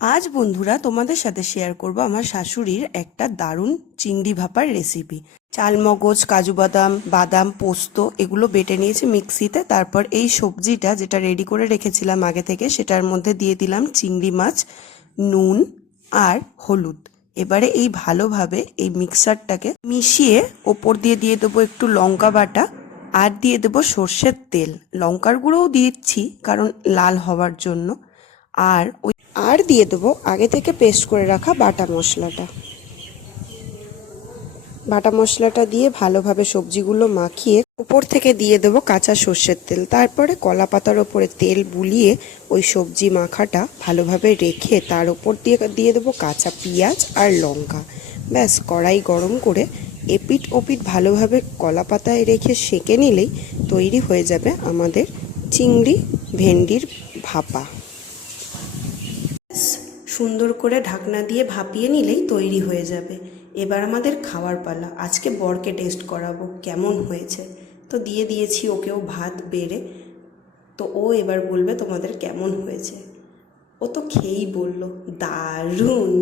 আজ বন্ধুরা তোমাদের সাথে শেয়ার করব আমার শাশুড়ির একটা দারুণ চিংড়ি ভাপার রেসিপি। চালমগজ, কাজু বাদাম, বাদাম, পোস্ত এগুলো বেটে নিয়েছি মিক্সিতে। তারপর এই সবজিটা যেটা রেডি করে রেখেছিলাম আগে থেকে, সেটার মধ্যে দিয়ে দিলাম চিংড়ি মাছ, নুন আর হলুদ। এবারে এই ভালোভাবে এই মিক্সারটাকে মিশিয়ে ওপর দিয়ে দিয়ে দেবো একটু লঙ্কা বাটা, আর দিয়ে দেবো সর্ষের তেল। লঙ্কার গুঁড়োও দিচ্ছি কারণ লাল হওয়ার জন্য। আর দিয়ে দেবো আগে থেকে পেস্ট করে রাখা বাটা মশলাটা দিয়ে ভালোভাবে সবজিগুলো মাখিয়ে উপর থেকে দিয়ে দেবো কাঁচা সর্ষের তেল। তারপরে কলা পাতার ওপরে তেল বুলিয়ে ওই সবজি মাখাটা ভালোভাবে রেখে তার ওপর দিয়ে দেবো কাঁচা পেঁয়াজ আর লঙ্কা। ব্যাস, কড়াই গরম করে এপিঠ ওপিঠ ভালোভাবে কলা পাতায় রেখে সেঁকে নিলেই তৈরি হয়ে যাবে আমাদের চিংড়ি ভেন্ডির ভাপা। সুন্দর করে ঢাকনা দিয়ে ভাপিয়ে নিলেই তৈরি হয়ে যাবে। এবার আমাদের খাওয়ার পালা। আজকে বরকে টেস্ট করাবো কেমন হয়েছে। তো দিয়ে দিয়েছি ওকেও ভাত বেড়ে। তো ও এবার বলবে তোমাদের কেমন হয়েছে। ও তো খেয়েই বলল দারুণ।